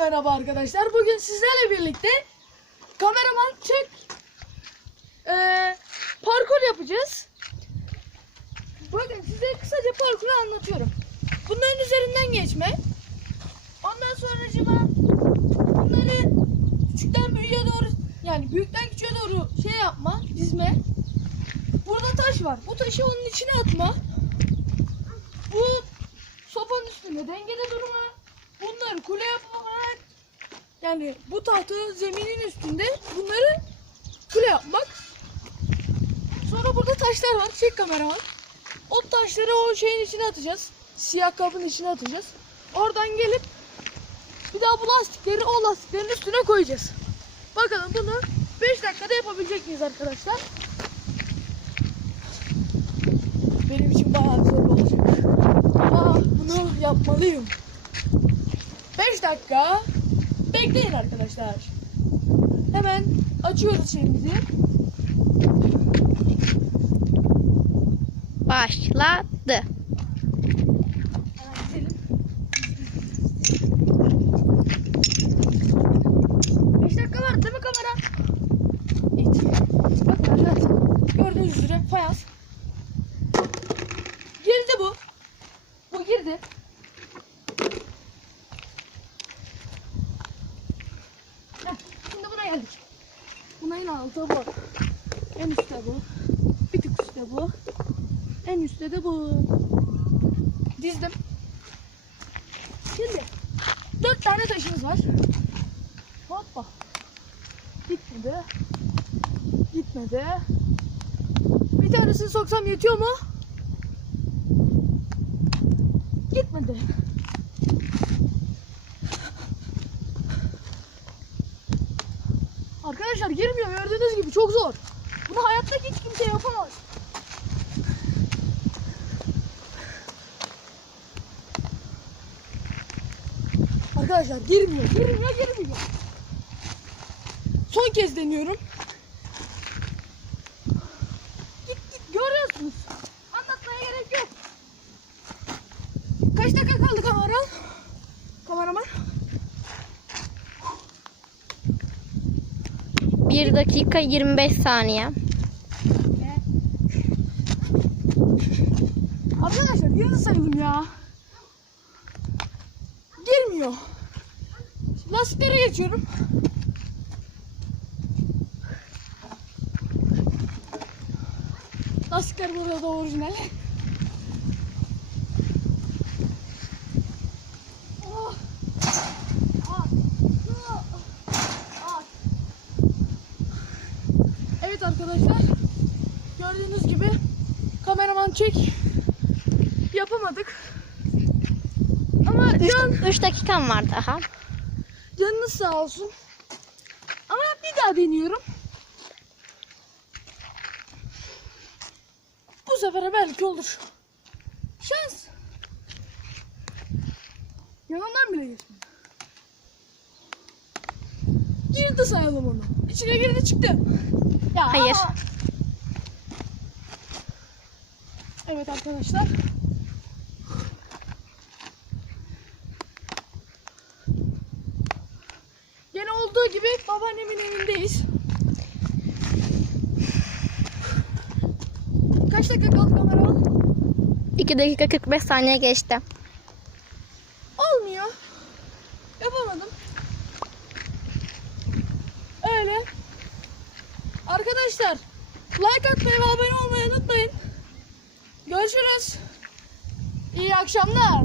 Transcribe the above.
merhaba arkadaşlar. Bugün sizlerle birlikte kameraman çek eee, parkur yapacağız. Bakın size kısaca parkuru anlatıyorum. Bunların üzerinden geçme. Ondan sonra cima bunları küçükten büyüğe doğru yani büyükten küçüğe doğru şey yapma, dizme. Burada taş var. Bu taşı onun içine atma. Bu sopanın üstünde dengede durma. Bunları kule yaparak yani bu tahta zeminin üstünde bunları kule yapmak. Sonra burada taşlar var. Çek kameraman. O taşları o şeyin içine atacağız. Siyah kabın içine atacağız. Oradan gelip bir daha bu lastikleri o lastiklerin üstüne koyacağız. Bakalım bunu 5 dakikada yapabilecek miyiz arkadaşlar? Benim için bayağı zor olacak. Aa, bunu yapmalıyım. 5 dakika bekleyin arkadaşlar. Hemen açıyoruz şeyimizi. Başladı. 5 dakika var değil mi kamera? Evet. Bakın arkadaşlar. Gördüğünüz üzere fayans. Girdi bu. Bu girdi. Altı bu. En üstte bu. Bir tık üstte bu. En üstte de bu. Dizdim. Şimdi dört tane taşımız var. Hoppa. Gitmedi. Gitmedi. Bir tanesini soksam yetiyor mu? Gitmedi. Arkadaşlar girmiyor gördüğünüz gibi çok zor. Bunu hayatta hiç kimse yapamaz. Arkadaşlar girmiyor, girmiyor, girmiyor. Son kez deniyorum. Git git görüyorsunuz. Anlatmaya gerek yok. Kaç dakika kaldı kamera? Kameraman. 1 dakika 25 saniye. Arkadaşlar yıldız sayalım ya. Girmiyor. Lastiklere geçiyorum. Lastikler burada da orijinal. Arkadaşlar. Gördüğünüz gibi kameraman çek yapamadık. Ama can 3 dakikam var daha. canınız sağ olsun. Ama bir daha deniyorum. Bu sefer belki olur. Şans. Yanından bile geçmedi. Girdi sayalım onu. İçine girdi çıktı. Ya Hayır. ama- Evet arkadaşlar. Gene olduğu gibi babaannemin evindeyiz. Kaç dakika kaldı kamera? 2 dakika 45 saniye geçti. Olmuyor. Yapamadım. Öyle. Arkadaşlar like atmayı ve abone olmayı unutmayın. Görüşürüz. İyi akşamlar.